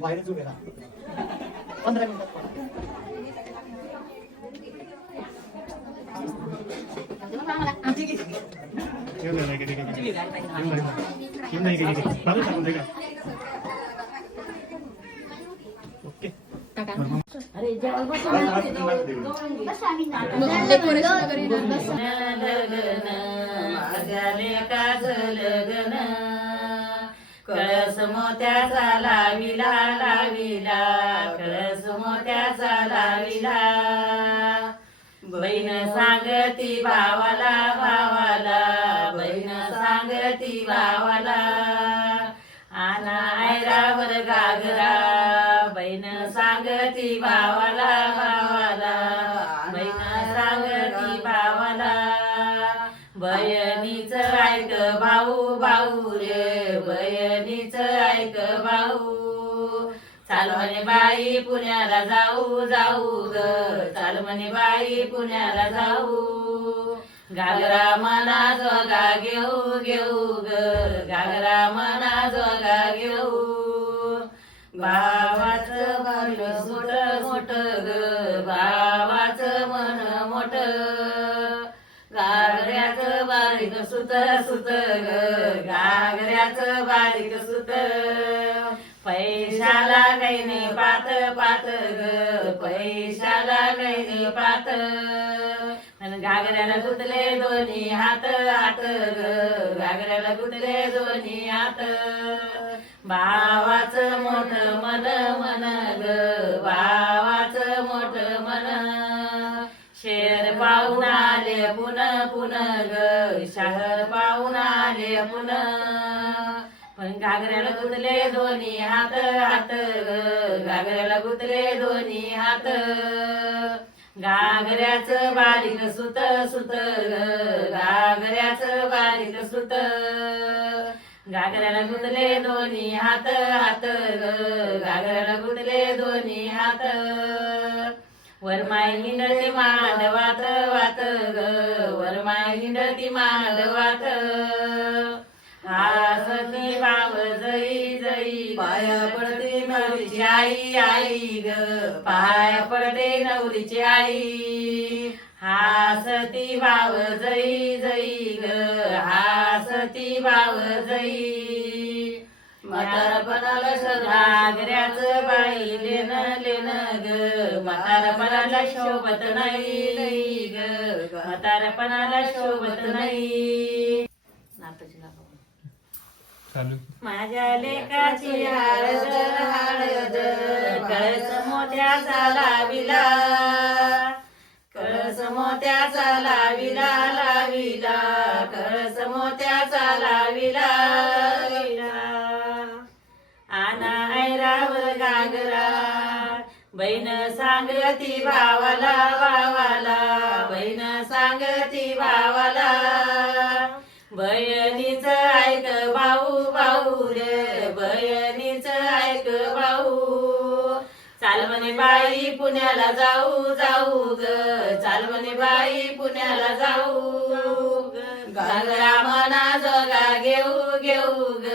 बाहेरच उभे राहा 15 मिनिटात कॉल ओके अरे कळस मोत्याचा लाविला लाविला कळस मोत्याचा लाविला बहीण सांगती भावाला भावाला बहीण सांगती भावाला आना ऐरावर घागरा बहीण सांगती भावाला भावाला बहीण सांगती भावाला बहिणीच ऐक भाऊ भाऊ रे बहिणीच ऐक भाऊ चाल म्हणे बाई पुण्याला जाऊ जाऊ ग चाल म्हणे बाई पुण्याला जाऊ घागरा मना जोगा घेऊ घेऊ ग घागरा मना जोगा घेऊ भावाचं मन मोठ मोठ ग भावाचं मन मोठ घागऱ्याचं बारीक सुत सुत ग घागऱ्याचं बारीक सुत पैशाला काही नाही पात पात ग पैशाला काही नाही पात घागऱ्याला गुतले दोन्ही हात हात ग घागऱ्याला गुतले दोन्ही हात भावाचं मोठ मन मन ग भावाचं मोठ मन शेर पाहून आले पुन पुन ग शहर पाहून आले पुन पण घागऱ्याला गुतले दोन्ही हात हात ग घागऱ्याला गुतले दोन्ही हात घागऱ्याचं बारीक सुत सुत ग घागऱ्याचं बारीक सुत घागऱ्याला गुतले दोन्ही हात हात ग घागऱ्याला गुतले दोन्ही हात वरमाई हिंडती मांडवात वात ग वरमाई हिंडती मांडवात हासती भाव जई जई पाया पडते नवरीची आई आई ग पाया पडते नवरीची आई हासती भाव जई जई ग हासती भाव जई म्हातारपणाला घागऱ्याचं बाई लेन लेन ग म्हातारपणाला शोभत नाही ग म्हातारपणाला शोभत नाही माझ्या लेकाची हळद हळद कळस मोत्याचा लाविला कळस मोत्याचा लाविला लाविला कळस मोत्याचा लाविला आना ऐरावर घागरा बहीण सांगती भावाला भावाला बहीण सांगती भावाला बहिणीच ऐक भाऊ भाऊ रे बहिणीच ऐक भाऊ चाल म्हणे बाई पुण्याला जाऊ जाऊ ग चाल म्हणे बाई पुण्याला जाऊ घागरा मना जोगा घेऊ घेऊ ग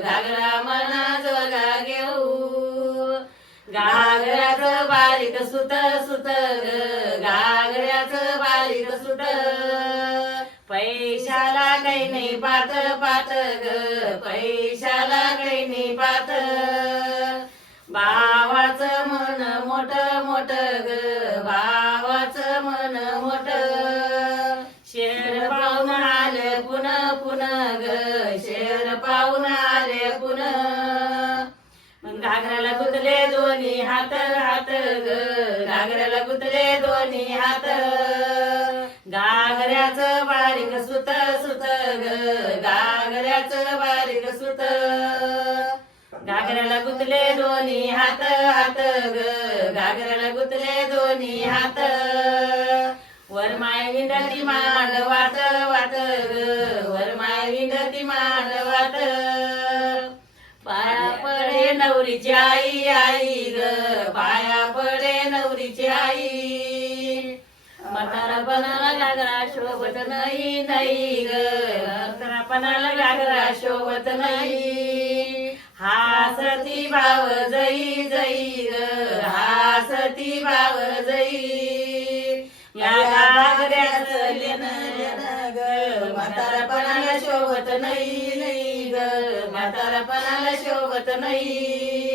घागरा मना जोगा घेऊ घागऱ्याचं बारीक सुत सुत ग घागऱ्याचं बारीक सुत पैशाला काही नाही पात पात ग पैशाला काही नाही पात भावाचं मन मोठ मोठ ग भावाचं मन मोठ शेर पाहुणा पुन पुन ग शेर पाहून आले पुन मग घागराला गुंतले दोन्ही हात हात ग घागराला गुंतले दोन्ही हात घागऱ्याचं बारीक सुत सुत ग घागऱ्याचं बारीक सुत घागऱ्याला गुंतले दोन्ही हात हात ग घागऱ्याला गुंतले दोन्ही हात वर माय विंडती मांडवात वात ग वर माय विंडती मांडवात पाया पडे नवरीची आई आई ग पाया पडे नवरीची आई म्हातारापणाला घागरा शोभत नाही नाही ग म्हातारापणाला घागरा शोभत नाही हासती भाव जई जई ग हासती भाव जई या घागऱ्याचं लेणं ग म्हातारापणाला शोभत नाही नाही ग म्हातारापणाला शोभत नाही